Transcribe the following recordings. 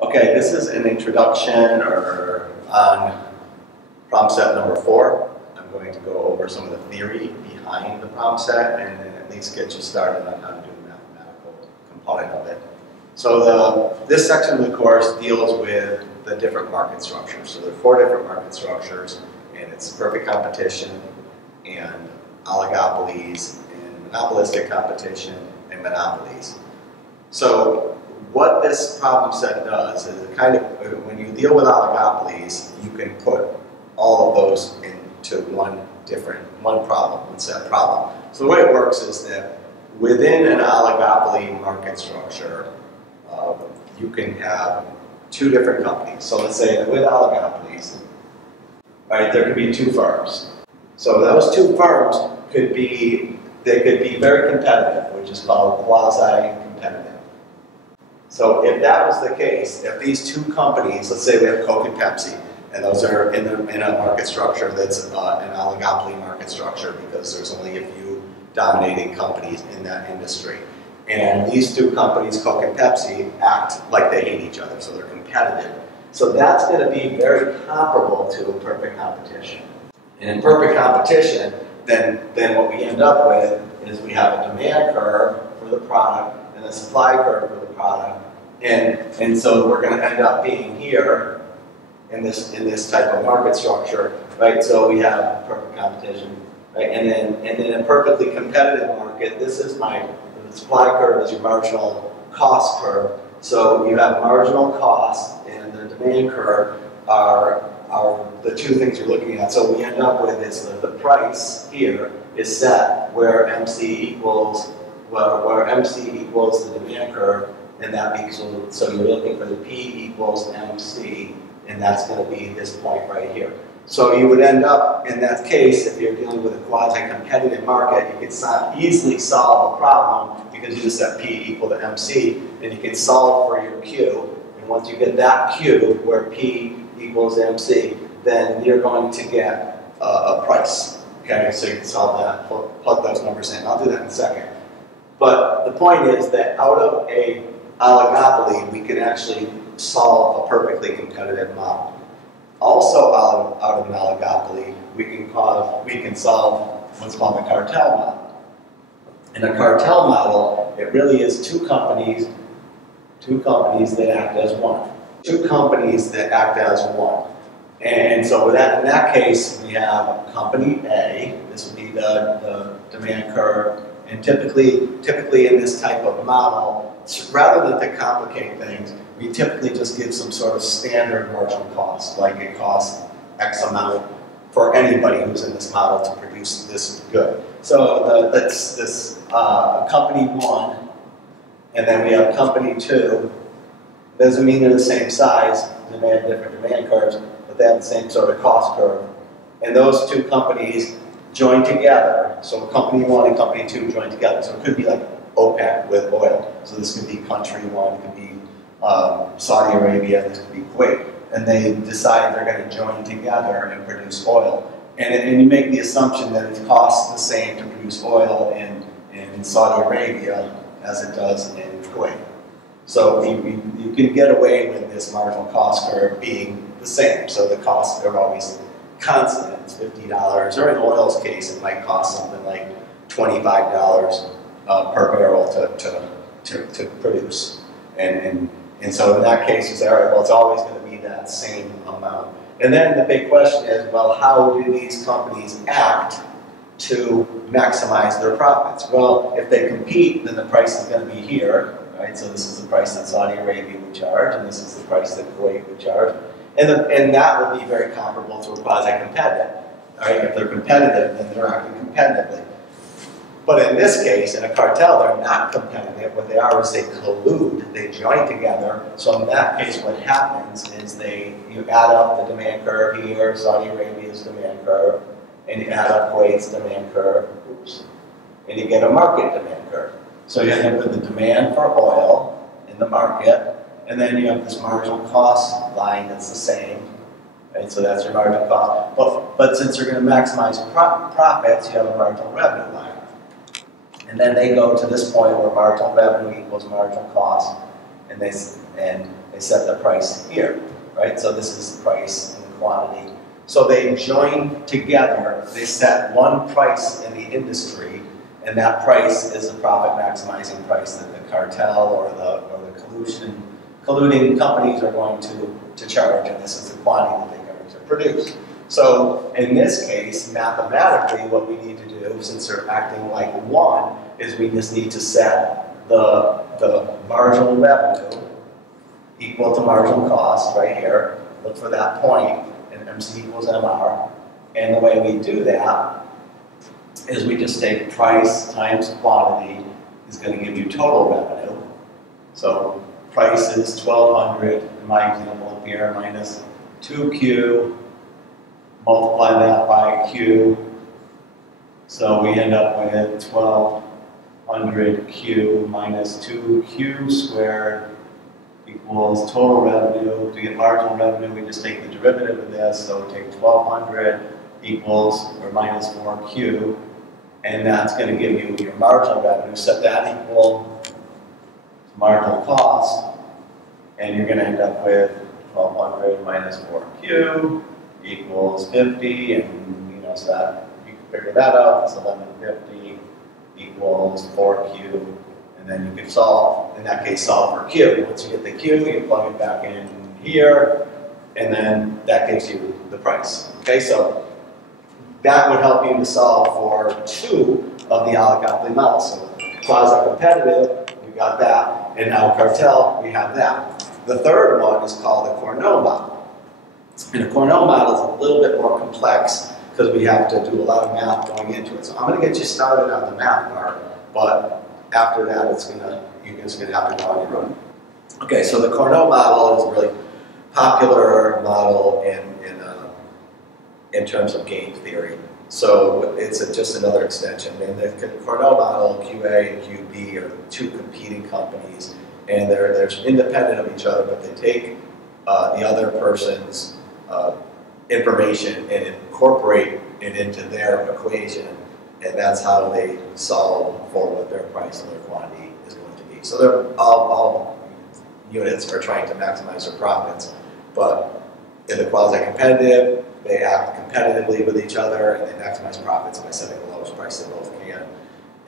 Okay, this is an introduction or on problem set number 4. I'm going to go over some of the theory behind the problem set and then at least get you started on how to do the mathematical component of it. So this section of the course deals with the different market structures. So there are 4 different market structures, and it's perfect competition and oligopolies and monopolistic competition and monopolies. So what this problem set does is it kind of, when you deal with oligopolies, you can put all of those into one problem, one set problem. So the way it works is that within an oligopoly market structure, you can have 2 different companies. So let's say that with oligopolies, right, there could be 2 firms. So those 2 firms could be very competitive, which is called quasi-competitive. So if that was the case, if these 2 companies, let's say we have Coke and Pepsi, and those are in a market structure that's an oligopoly market structure because there's only a few dominating companies in that industry. And these 2 companies, Coke and Pepsi, act like they hate each other, so they're competitive. So that's going to be very comparable to a perfect competition. And in perfect competition, then what we end up with is we have a demand curve for the product and a supply curve for the product. And so we're going to end up being here in this type of market structure, right? So we have perfect competition, right? And then in a perfectly competitive market, this is the supply curve is your marginal cost curve. So you have marginal cost and the demand curve are the 2 things you're looking at. So we end up with is the price here is set where MC equals the demand curve, and that equals, so you're looking for the P equals MC, and that's going to be this point right here. So you would end up, in that case, if you're dealing with a quasi-competitive market, you could easily solve a problem because you just set P equal to MC, and you can solve for your Q. And once you get that Q, where P equals MC, then you're going to get a price. Okay, so you can solve that, plug those numbers in. I'll do that in a second. But the point is that out of a oligopoly, we can actually solve a perfectly competitive model. Also, out of an oligopoly, we can solve what's called a cartel model. In a cartel model, it really is 2 companies that act as one. 2 companies that act as one. And so in that case, we have company A. This would be the demand curve. And typically in this type of model, rather than to complicate things, we typically just give some sort of standard marginal cost, like it costs X amount for anybody who's in this model to produce this good. So this company 1, and then we have company 2. Doesn't mean they're the same size, they have different demand curves, but they have the same sort of cost curve. And those 2 companies join together, so company 1 and company 2 join together. So it could be like OPEC with oil. So this could be country 1, it could be Saudi Arabia, this could be Kuwait. And they decide they're going to join together and produce oil. And you make the assumption that it costs the same to produce oil in Saudi Arabia as it does in Kuwait. So you can get away with this marginal cost curve being the same. So the costs are always constant. It's $50, or in oil's case, it might cost something like $25 per barrel to produce. And so in that case, you say, all right, well, it's always going to be that same amount. And then the big question is, well, how do these companies act to maximize their profits? Well, if they compete, then the price is going to be here. Right? So this is the price that Saudi Arabia would charge, and this is the price that Kuwait would charge. And that would be very comparable to a quasi-competitive. Right? If they're competitive, then they're acting competitively. But in this case, in a cartel, they're not competitive. What they are is they collude, they join together. So in that case, what happens is you add up the demand curve here, Saudi Arabia's demand curve, and you add up Kuwait's demand curve, and you get a market demand curve. So you end up with the demand for oil in the market, and then you have this marginal cost line that's the same. Right? So that's your marginal cost. But since you're going to maximize profits, you have a marginal revenue line. And then they go to this point where marginal revenue equals marginal cost, and they they set the price here, right? So this is price and quantity. So they join together, they set one price in the industry, and that price is the profit maximizing price that the cartel or the colluding companies are going to charge, and this is the quantity that they're going to produce. So in this case, mathematically, what we need to do, since they're acting like one, is we just need to set the marginal revenue equal to marginal cost right here. Look for that point, and MC equals MR. And the way we do that is we just take price times quantity is going to give you total revenue. So price is 1,200, in my example up here, minus 2Q, multiply that by Q. So we end up with 1,200Q minus 2Q squared equals total revenue. To get marginal revenue, we just take the derivative of this. So we take 1,200 equals, or minus 4Q, and that's going to give you your marginal revenue. Set that equal to marginal cost, and you're going to end up with 1,200 minus 4Q equals 50, and so that you can figure that out. It's 1150 equals 4Q, and then you can solve, in that case, solve for Q. Once you get the Q, you plug it back in here, and then that gives you the price. Okay, so that would help you to solve for two of the oligopoly models. So quasi-competitive, we got that, and now cartel, we have that. The third one is called the Cournot model. And the Cournot model is a little bit more complex because we have to do a lot of math going into it. So I'm going to get you started on the math part, but after that, you're just going to have to go on your own. Okay, so the Cournot model is a really popular model in terms of game theory. So it's just another extension. And the Cournot model, QA and QB, are two competing companies, and they're independent of each other, but they take the other person's information and incorporate it into their equation, and that's how they solve for what their price and their quantity is going to be. So they're all units are trying to maximize their profits, but in the quasi-competitive, they act competitively with each other, and they maximize profits by setting the lowest price they both can.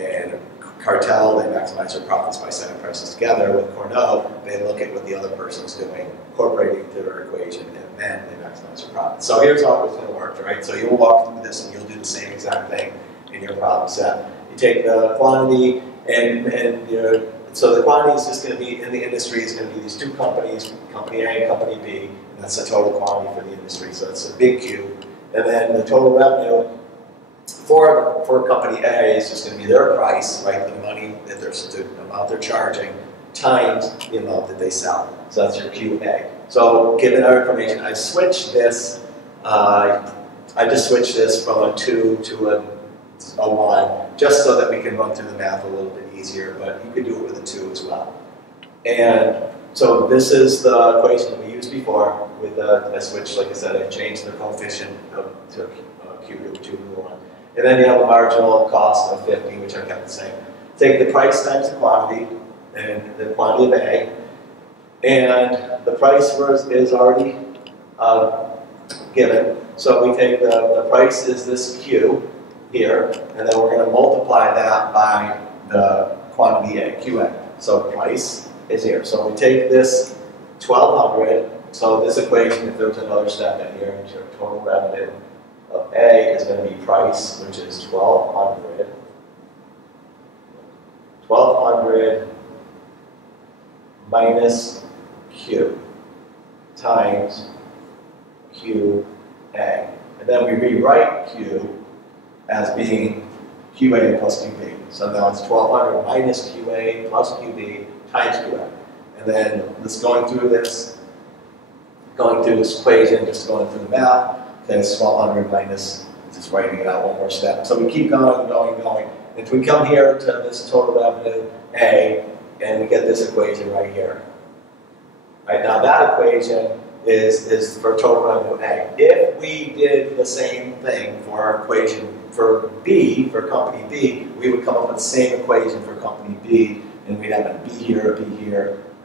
And cartel, they maximize their profits by setting prices together. With Cournot, they look at what the other person's doing, incorporating into their equation, and then they maximize their profits. So here's how it's going to work, right? So you'll walk through this, and you'll do the same exact thing in your problem set. You take the quantity, so the quantity is just going to be, in the industry, is going to be these two companies, company A and company B, and that's the total quantity for the industry, so it's a big Q. And then the total revenue for company A is just going to be their price, right, the money that the amount they're charging, times the amount that they sell. So that's your QA. So given our information, I switched this, I just switched this from a 2 to a 1, just so that we can run through the math a little bit easier, but you could do it with a 2 as well. And so this is the equation that we used before with I switched, like I said, I changed the coefficient to Q to 2 to 1. And then you have a marginal cost of 50, which I kept the same. Take the price times the quantity, and the quantity of A, and the price is already given. So we take the price is this Q here, and then we're going to multiply that by the quantity A, QA. So price is here. So we take this 1,200, so this equation, if there's another step in here, your total revenue of A is going to be price, which is 1,200. 1,200 minus Q times QA. And then we rewrite Q as being QA plus QB. So now it's 1,200 minus QA plus QB times QA. And then let's going through this equation, just going through the math, then it's 1,200 minus, just writing it out one more step. So we keep going. If we come here to this total revenue A, and we get this equation right here. Right now that equation is for total revenue A. If we did the same thing for our equation for B, for company B, we would come up with the same equation for company B, and we'd have a B here,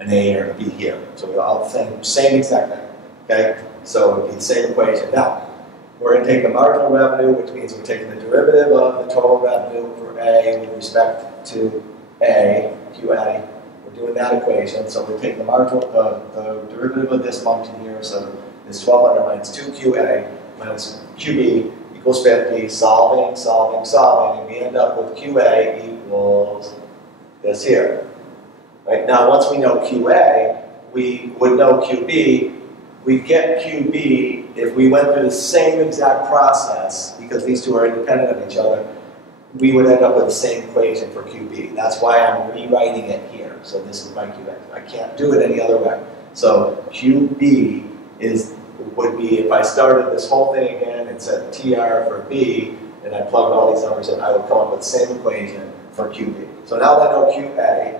an A or a B here. So we all think same exact thing, okay? So it would be the same equation. Now, we're going to take the marginal revenue, which means we're taking the derivative of the total revenue for A with respect to A, QA. We're doing that equation. So we take the marginal, the derivative of this function here. So it's 1200 minus 2QA minus QB equals 50. Solving, solving, solving. And we end up with QA equals this here. Right? Now, once we know QA, we would know QB. We'd get QB if we went through the same exact process, because these two are independent of each other, we would end up with the same equation for QB. That's why I'm rewriting it here. So this is my QA. I can't do it any other way. So QB would be, if I started this whole thing again and said TR for B, and I plugged all these numbers in, I would come up with the same equation for QB. So now that I know QA,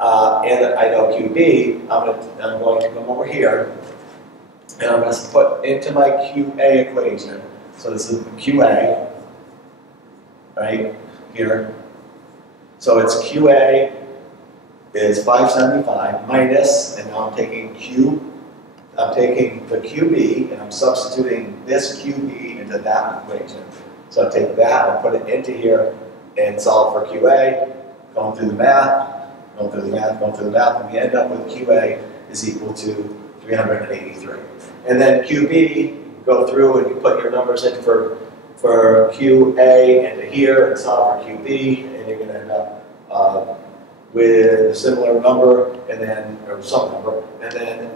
and I know QB, I'm going to come over here, and I'm going to put into my QA equation. So this is QA, right here. So it's QA is 575 minus, and now I'm taking the QB, and I'm substituting this QB into that equation. So I take that and put it into here and solve for QA, going through the math, going through the math, going through the math, and we end up with QA is equal to 383. And then QB, go through and you put your numbers in for QA into here and solve for QB, and you're going to end up with a similar number, and then, or some number, and then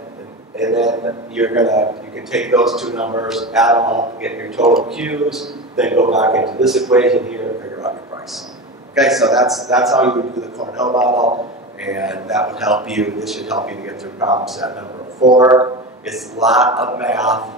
you can take those two numbers, add them up, get your total Qs, then go back into this equation here and figure out your price. Okay, so that's how you would do the Cornell model, and that would help you. This should help you to get through problem set number 4. It's a lot of math.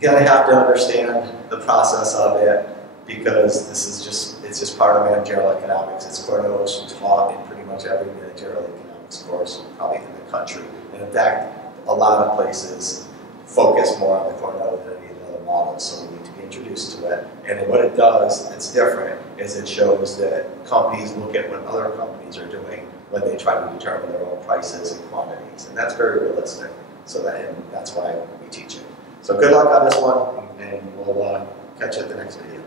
You're gonna have to understand the process of it, because it's just part of managerial economics. It's Cornell taught in pretty much every managerial economics course, probably in the country. And in fact, a lot of places focus more on the Cornell than any of the other models, so we need to be introduced to it. And what it does that's different is it shows that companies look at what other companies are doing when they try to determine their own prices and quantities. And that's very realistic. So that's why we teach it. So good luck on this one, and we'll catch you at the next video.